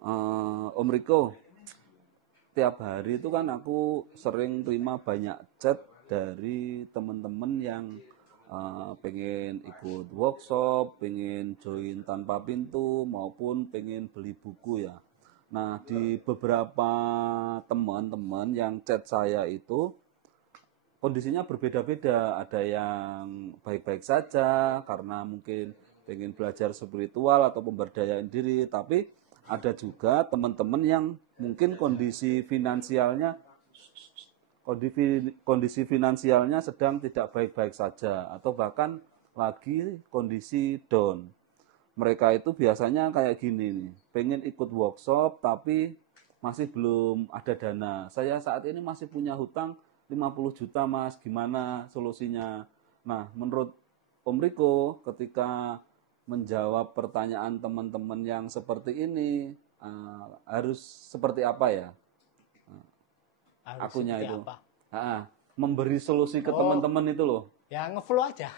Om Riko, tiap hari itu kan aku sering terima banyak chat dari teman-teman yang pengen ikut workshop, pengen join tanpa pintu, maupun pengen beli buku ya. Nah, di beberapa teman-teman yang chat saya itu kondisinya berbeda-beda. Ada yang baik-baik saja karena mungkin pengen belajar spiritual atau pemberdayaan diri, tapi ada juga teman-teman yang mungkin kondisi finansialnya sedang tidak baik-baik saja atau bahkan lagi kondisi down. Mereka itu biasanya kayak gini nih, pengen ikut workshop tapi masih belum ada dana. Saya saat ini masih punya hutang 50 juta mas, gimana solusinya? Nah, menurut Om Riko, ketika menjawab pertanyaan teman-teman yang seperti ini, harus seperti apa ya? Harus Akunya seperti itu. apa? Memberi solusi ke teman-teman itu loh. Ya ngeflow aja.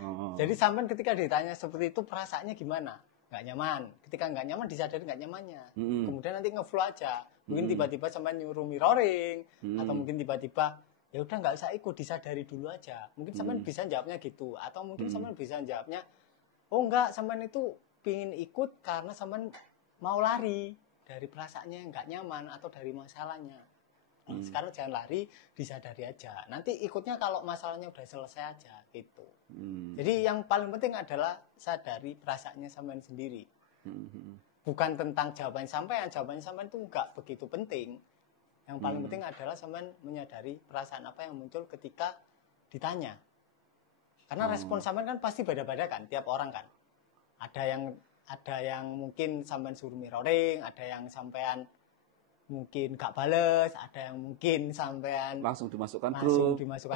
Oh. Jadi sampai ketika ditanya seperti itu perasaannya gimana? Nggak nyaman. Ketika nggak nyaman disadari nggak nyamannya. Kemudian nanti ngeflow aja. Mungkin tiba-tiba sampai nyuruh mirroring atau mungkin tiba-tiba ya udah nggak usah ikut, disadari dulu aja. Mungkin sampai bisa jawabnya gitu atau mungkin sampai bisa jawabnya oh enggak, sampai itu pingin ikut karena sampai mau lari dari perasaannya yang nggak nyaman atau dari masalahnya. Sekarang jangan lari, disadari aja. Nanti ikutnya kalau masalahnya udah selesai aja gitu. Jadi yang paling penting adalah sadari perasaannya sampean sendiri. Bukan tentang jawabannya sampean itu nggak begitu penting. Yang paling penting adalah sampean menyadari perasaan apa yang muncul ketika ditanya. Karena respon sampean kan pasti beda-beda kan, tiap orang kan. Ada yang mungkin sampean suruh mirroring, ada yang sampean mungkin gak bales, ada yang mungkin sampean langsung dimasukkan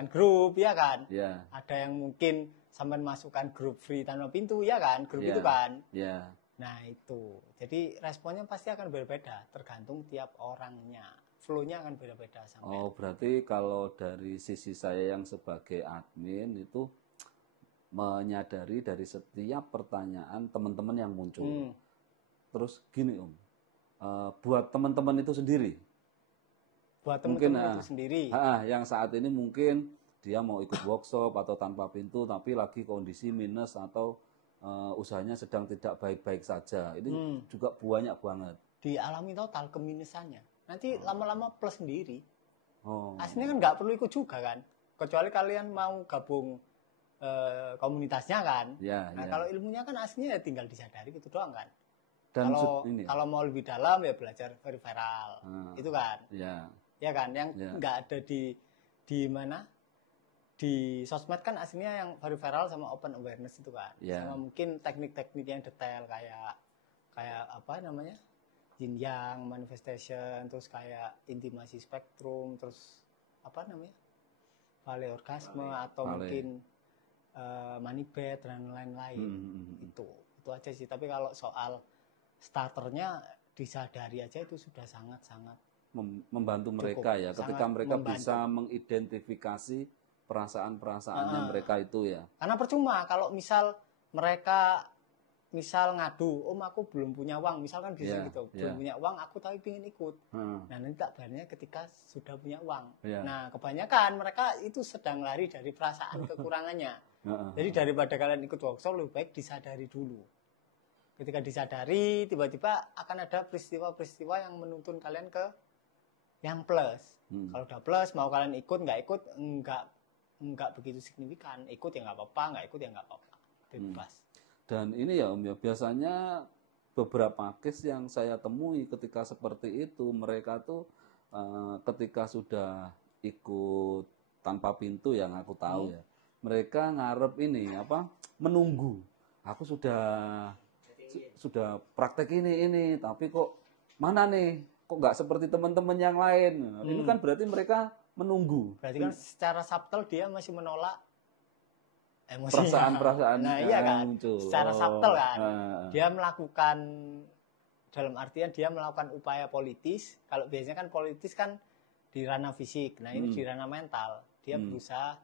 grup, ya kan? Yeah. Ada yang mungkin sampean masukkan grup free tanpa pintu, ya kan? Grup itu kan? Yeah. Nah itu, jadi responnya pasti akan berbeda, tergantung tiap orangnya. Flow-nya akan beda-beda sampean. Oh, berarti kalau dari sisi saya yang sebagai admin itu menyadari dari setiap pertanyaan teman-teman yang muncul. Terus gini Om, buat teman-teman itu sendiri. Buat teman-teman itu sendiri. Yang saat ini mungkin dia mau ikut workshop atau tanpa pintu, tapi lagi kondisi minus atau usahanya sedang tidak baik-baik saja. Ini juga banyak banget. Dialami total keminusannya. Nanti lama-lama plus sendiri. Oh. Aslinya kan nggak perlu ikut juga kan. Kecuali kalian mau gabung komunitasnya kan. Nah kalau ilmunya kan aslinya ya tinggal disadari gitu doang kan. Dan kalau mau lebih dalam ya belajar viral. Itu kan. Ya kan yang nggak ada di mana di sosmed kan aslinya yang viral sama open awareness itu kan. Sama mungkin teknik-teknik yang detail kayak apa namanya? Yin yang, manifestation, terus kayak intimasi spektrum, terus apa namanya? Vale orgasme atau mungkin money bed dan lain-lain. Itu aja sih. Tapi kalau soal starternya disadari aja itu sudah sangat-sangat membantu mereka ya. Ketika mereka bisa mengidentifikasi perasaan-perasaannya mereka itu ya. Karena percuma kalau misal mereka ngadu, om aku belum punya uang, misalkan bisa gitu, belum punya uang, aku tapi pengen ikut. Nah nanti tak bayarnya ketika sudah punya uang. Nah kebanyakan mereka itu sedang lari dari perasaan kekurangannya. Jadi daripada kalian ikut workshop lebih baik disadari dulu. Ketika disadari, tiba-tiba akan ada peristiwa-peristiwa yang menuntun kalian ke yang plus. Kalau udah plus, mau kalian ikut, nggak ikut, nggak begitu signifikan. Ikut ya nggak apa-apa, nggak ikut ya nggak apa-apa. Bebas. Dan ini ya Om ya, biasanya beberapa case yang saya temui ketika seperti itu, mereka tuh ketika sudah ikut tanpa pintu yang aku tahu ya, mereka ngarep ini apa, menunggu. Aku sudah praktek ini, tapi kok mana nih, kok nggak seperti teman-teman yang lain. Ini kan berarti mereka menunggu. Berarti kan secara subtle dia masih menolak perasaan-perasaan iya kan muncul. secara subtle kan dia melakukan dalam artian dia melakukan upaya politis. Kalau biasanya kan politis kan di ranah fisik, nah ini di ranah mental. Dia berusaha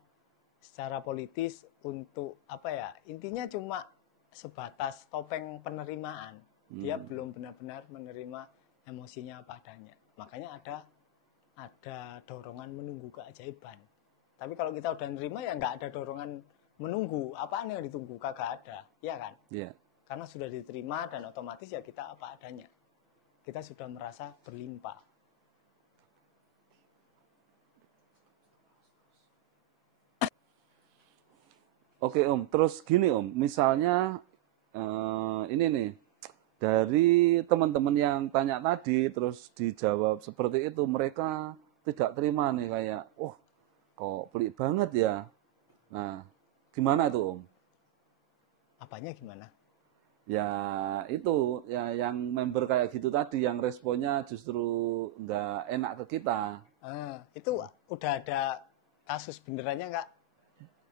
secara politis untuk apa ya, intinya cuma sebatas topeng penerimaan. Dia belum benar-benar menerima emosinya apa adanya. Makanya ada dorongan menunggu keajaiban. Tapi kalau kita udah nerima ya nggak ada dorongan menunggu. Apaan yang ditunggu? Kagak ada, ya kan? Iya. Karena sudah diterima dan otomatis ya kita apa adanya. Kita sudah merasa berlimpah. Oke Om, terus gini Om, misalnya ini nih, dari teman-teman yang tanya tadi, terus dijawab seperti itu, mereka tidak terima nih kayak, oh kok pelik banget ya. Nah, gimana tuh Om? Apanya gimana? Ya itu, ya yang member kayak gitu tadi, yang responnya justru nggak enak ke kita. Itu udah ada kasus benerannya nggak?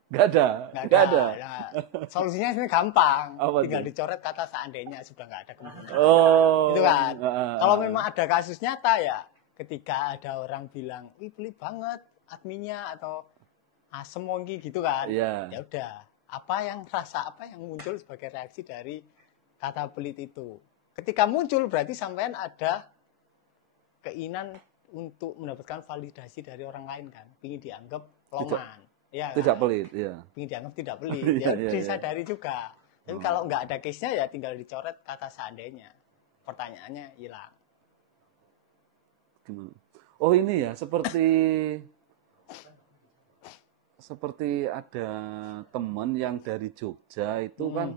Nggak ada. Nah, solusinya sebenarnya gampang. Apa Tinggal tuh? dicoret kata seandainya sudah nggak ada kemungkinan. Oh. Itu kan. Kalau memang ada kasus nyata ya, ketika ada orang bilang, "Wih, pelit banget adminnya," atau "asem wongki" gitu kan. Iya. Ya udah, apa yang muncul sebagai reaksi dari kata pelit itu. Ketika muncul berarti sampean ada keinginan untuk mendapatkan validasi dari orang lain kan, ingin dianggap loman. Ya, Tidak kan? pelit, ya. Ingin dianggap tidak pelit, Iya, ya iya, disadari juga. Tapi kalau nggak ada case-nya ya tinggal dicoret kata seandainya. Pertanyaannya hilang. Gimana? Oh ini ya, seperti ada teman yang dari Jogja itu kan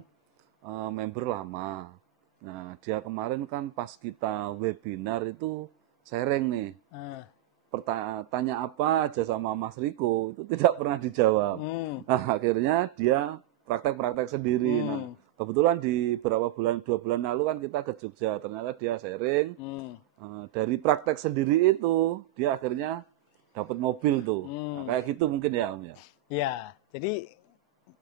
member lama. Nah dia kemarin kan pas kita webinar itu sharing nih. Tanya apa aja sama Mas Riko itu tidak pernah dijawab. Nah akhirnya dia praktek-praktek sendiri. Nah kebetulan di beberapa bulan 2 bulan lalu kan kita ke Jogja, ternyata dia sharing dari praktek sendiri itu dia akhirnya dapat mobil tuh. Nah, kayak gitu mungkin ya Om ya. Ya jadi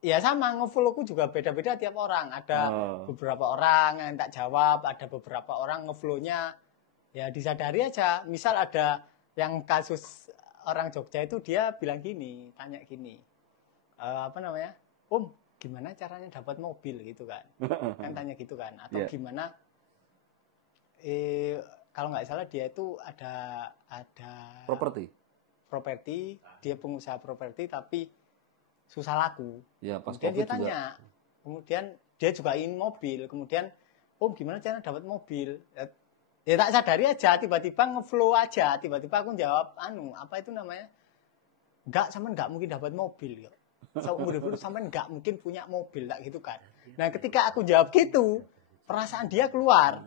ya sama, ngefollow-ku juga beda-beda tiap orang. Ada beberapa orang yang tak jawab, ada beberapa orang ngefollow-nya ya disadari aja. Misal ada yang kasus orang Jogja itu dia bilang gini, tanya gini, Om, gimana caranya dapat mobil gitu kan? Kan tanya gitu kan? Atau gimana? Kalau nggak salah dia itu ada properti, dia pengusaha properti tapi susah laku. Ya, pas kemudian dia juga tanya, kemudian dia juga ingin mobil, kemudian Om gimana cara dapat mobil? Ya tak sadari aja, tiba-tiba ngeflow aja, tiba-tiba aku jawab, apa itu namanya? Nggak mungkin dapat mobil ya. Seumur hidup sampean nggak mungkin punya mobil, tak gitu kan. Nah ketika aku jawab gitu, perasaan dia keluar.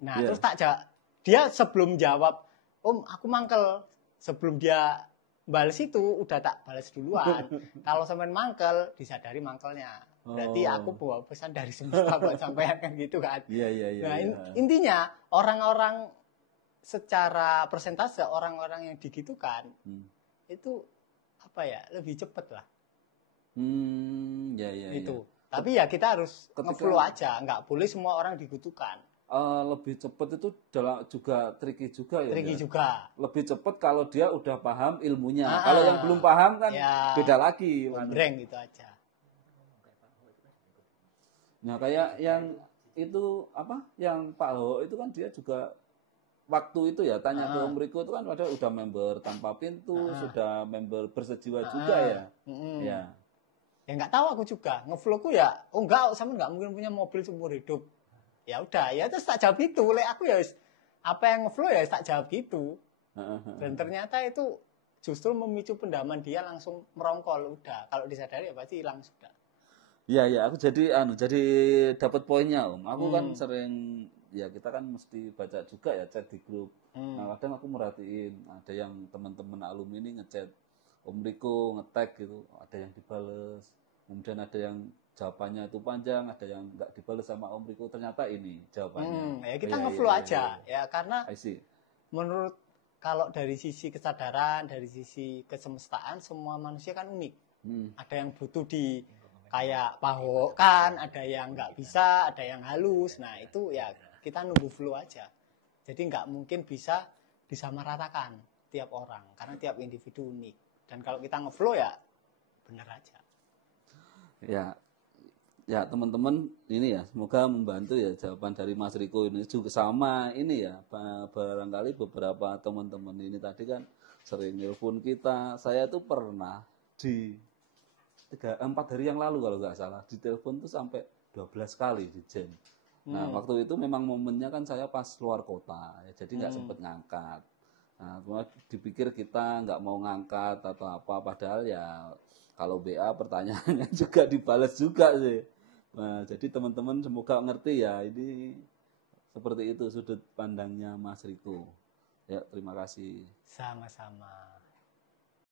Nah terus tak jawab, dia sebelum jawab, Om aku mangkel, sebelum dia balas itu udah tak balas duluan. Kalau sampean mangkel, disadari mangkelnya. Berarti aku bawa pesan dari semesta buat sampean kan gitu kan. Nah, intinya orang-orang secara persentase orang-orang yang digitukan itu apa ya, lebih cepat lah. Itu. Tapi ya kita harus nge-flow aja, nggak boleh semua orang digitukan. Lebih cepat itu juga tricky juga ya. Tricky juga. Lebih cepat kalau dia udah paham ilmunya. Kalau yang belum paham kan beda lagi. Breng gitu aja. Nah kayak yang itu yang Pak Ho itu kan dia juga waktu itu ya tanya ke Om Riko itu kan padahal udah member tanpa pintu, sudah member bersejiwa juga ya. Ya nggak tahu aku juga, ngeflowku ya, enggak, sama nggak mungkin punya mobil seumur hidup. Ya udah, ya terus tak jawab gitu, aku ya apa yang ngeflow ya tak jawab gitu. Dan ternyata itu justru memicu pendaman dia langsung merongkol, udah. Kalau disadari ya pasti hilang sudah. Iya, aku jadi dapat poinnya Om. Aku kan sering ya kita kan mesti baca juga ya chat di grup. Nah kadang aku merhatiin ada yang teman-teman alumni ini ngechat Om Riko nge-tag gitu, ada yang dibales, kemudian ada yang jawabannya itu panjang, ada yang nggak dibales sama Om Riko, ternyata ini jawabannya. Ya kita nge-flow aja ya karena menurut kalau dari sisi kesadaran, dari sisi kesemestaan semua manusia kan unik. Ada yang butuh di kayak pahok kan, ada yang nggak bisa, ada yang halus. Nah itu ya kita nunggu flow aja. Jadi nggak mungkin bisa disamaratakan tiap orang karena tiap individu unik. Dan kalau kita ngeflow ya bener aja. Ya Ya teman-teman ini ya semoga membantu ya jawaban dari Mas Riko ini juga sama ini ya barangkali beberapa teman-teman ini tadi kan sering nelpon kita. Saya tuh pernah di 4 hari yang lalu kalau nggak salah di telepon tuh sampai 12 kali di jam. Nah waktu itu memang momennya kan saya pas luar kota ya, jadi nggak sempet ngangkat. Nah cuma dipikir kita nggak mau ngangkat atau apa padahal ya kalau BA pertanyaannya juga dibalas juga sih. Nah, jadi teman-teman semoga ngerti ya, ini seperti itu sudut pandangnya Mas Riko. Ya, terima kasih. Sama-sama.